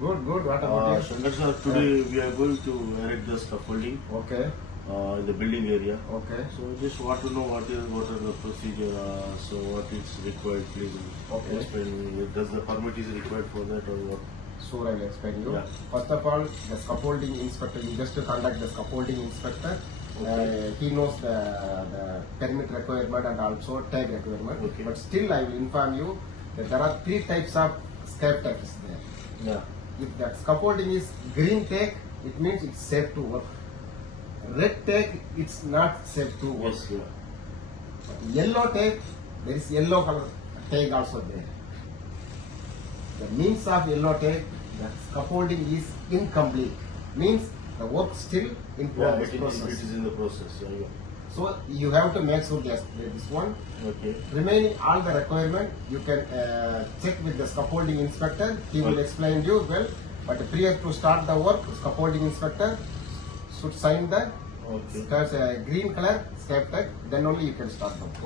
Good, good. What about you? Shankar sir, today we are going to erect the scaffolding Okay, in the building area. okay, So just want to know what are the procedure, so what is required, please Okay. explain me. Does the permit is required for that or what? so I will explain you. Yeah. First of all, the scaffolding inspector, you just contact the scaffolding inspector. Okay. He knows the permit requirement and also tag requirement. Okay. But still, I will inform you that there are 3 types of scab tags there. Yeah. If that scaffolding is green tag, it means it's safe to work. Red tag, it's not safe to work. Yes, yeah. Yellow tag, there is yellow color tag also there. The means of yellow tag, the scaffolding is incomplete. Means the work still in Yeah, progress it process. is in the process. Yeah, yeah. So you have to make sure that this one. Okay. Remaining all the requirement, you can check with the scaffolding inspector. He will Okay. explain you well. But prior to start the work, scaffolding inspector should sign the Okay. green color scab tag. Then only you can start the work.